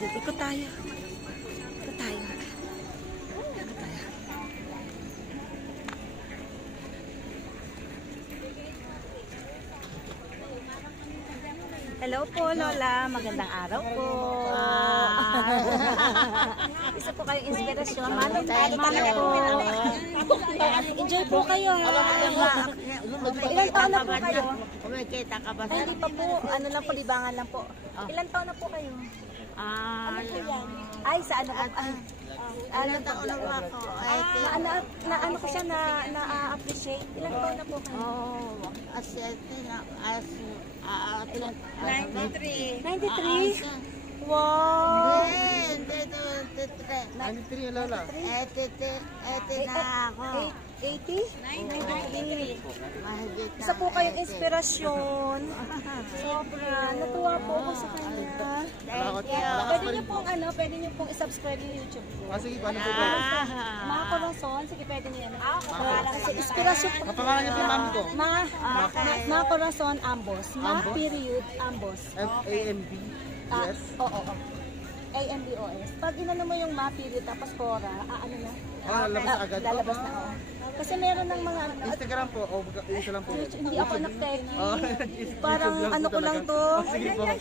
Ikot tayo. Ikot tayo. Hello po, Lola. Magandang araw po. Isa po kayong inspirasyon. Manong po. Enjoy po kayo. Ilan taon na po kayo? Kumikita ka ba? Hindi pa po. Ano lang po, libangan lang po. Ilan taon na po kayo? Ay, sa ano po? Ano taon na po ako? Ano ko siya na-appreciate. Ilan taon na po kayo? As 93. 93? Wow! Hindi, 23. 93 yung Lola. 80 na ako. 80? 93. Isa po kayong inspirasyon. Sobra. Natuwa po ako sa kanya. Pwede niyo pong i-subscribe yung YouTube ko. Sige, paano po ba? Mga Corazon, sige pwede niyo yan. Kasi inspirasyon po. Kapangalan niyo po yung mami ko? Mga Corazon Ambos. Period Ambos. F-A-M-B. Yes. Oo. A-M-B-O-S. Pag inano mo yung period tapos Cora, ano na? Lalabas agad? Lalabas na ako. Kasi meron ng mga... Instagram po, o isa lang po. Hindi ako nag-techie. Parang ano ko lang to.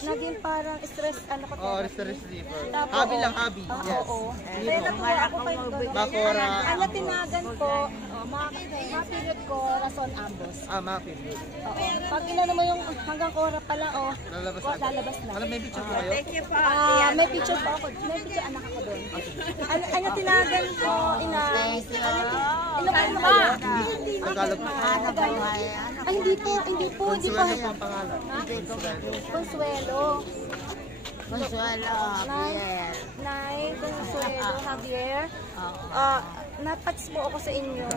Naging parang stress, ano ko to. Stress reliever. Hobby lang, hobby. Yes. Oo. Kaya natuwa ako kayo. Bakora. Ano tinagan ko, period ko, Rason Ambos. Ma-period. Oo. Pag inano mo yung hanggang Cora pala, Lalabas agad. lalabas na. Alam, may picture po kayo? Thank you po. May picture pa ako. May picture anak ako doon. Ano tinagan ko, Ilocano kayo? Tagalog po. Ay, hindi po. Consuelo po ang pangalan. Consuelo. Consuelo Javier. Nay, Consuelo Javier. Natouch po ako sa inyo.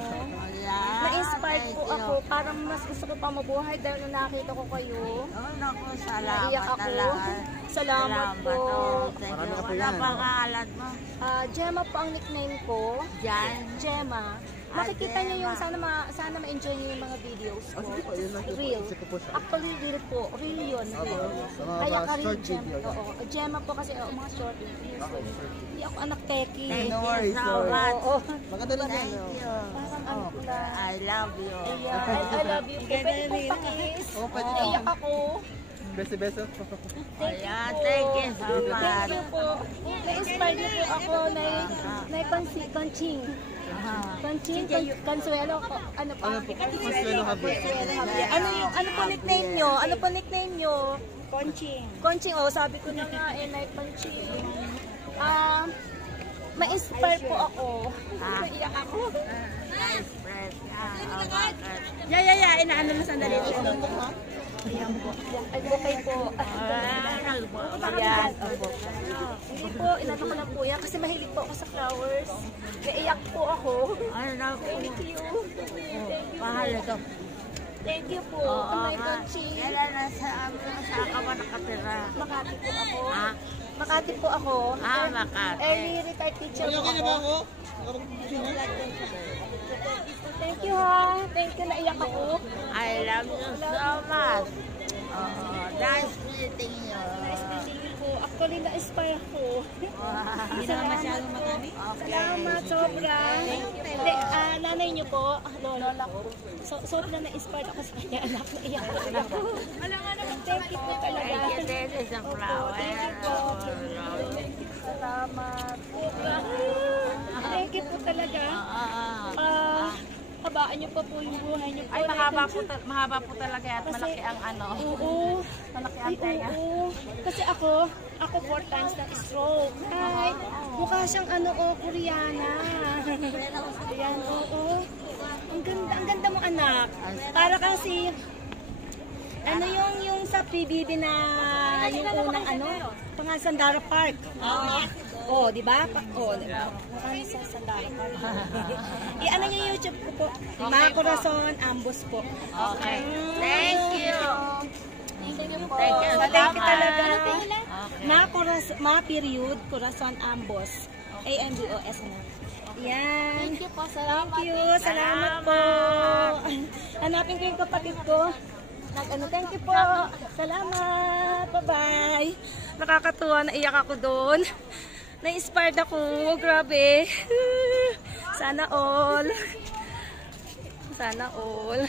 Na-inspired po ako. Parang mas gusto ko pa mabuhay dahil nung nakita ko kayo. Salamat talaga. Salamat po. Marami ka po Ano yan. pangalan mo? Gemma po ang nickname ko. Jan. Gemma. Makikita niyo yung sana ma-enjoy niyo yung mga videos ko. Sige po, yun lang po. Real. Sige po siya. Actually, real po. Real yun. Real. Sa mga Kaya ka rin short Gemma. video. Oo. Gemma po kasi mga short videos. Hindi ako anak teki. No worries, no worries. Oo. Maganda lang yan. Parang ano ko lang. I love you. I love you po. Pwede pong pakis. Pwede po. Naiyak ako. Beso-beso. Ayan, thank you so Thank much. you po. Na-inspire niyo po ako na Conching. Consuelo ko. Ano pa? Consuelo Javier. Ano po nickname nyo? Ano po nickname nyo? Conching. Conching. Sabi ko na nga Nay Conching. Ma-inspire po ako. Naiyak ako. Nice friend. Inaano mo sandali. Ayan po. Advocate po. Ayan. Hindi po, inano ko lang po yan kasi mahilig po ako sa flowers. Naiyak po ako. Thank you. Mahalaga. Thank you po. May Conching. Kailan nasa ka ba nakatira? Makati po ako. Makati po ako. Makati. Early retired teacher po ako. Thank you ha. Thank you, naiyak ako. I love you so much. Nice meeting you. Nice meeting you po. Actually, na-inspire ako. Hindi naman masyadong matami. Salamat, sobra. Nanay niyo po, lola ko. Sobra na-inspired ako sa kanya, anak. Naiyak ako. Thank you po talaga. Thank you, this is a flower. Thank you po. Salamat. Thank you po talaga. Habaan niyo pa po yung buhay niyo po. Ay, mahaba po talaga at malaki ang ano. Oo. Malaki ang tenga. Oo. Kasi ako 4 times na stroke. Ay, mukha siyang Koreana. Ayan, oo. Ang ganda mo anak. Para kang si, yung sa PBB na, yung unang pangalan Sandara Park. Di ba? Di ba? Mukha sa Sandara Park. I-ano yung YouTube ko po. Mga Corazon Ambos po. Okay. Thank you. Thank you po. Thank you. Thank you talaga. Period, Corazon Ambos. A-M-B-O-S na. Yan. Thank you po. Salamat. Thank you. Salamat po. Hanapin ko yung kapatid ko. Thank you po. Salamat. Bye-bye. Nakakatuwa, naiyak ako doon. Na-inspired ako. Grabe. Sana all. Sana all.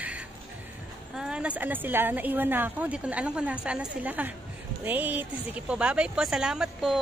Nasaan na sila? Naiwan na ako. Hindi ko na alam kung nasaan na sila. Wait. Sige po. Bye-bye po. Salamat po.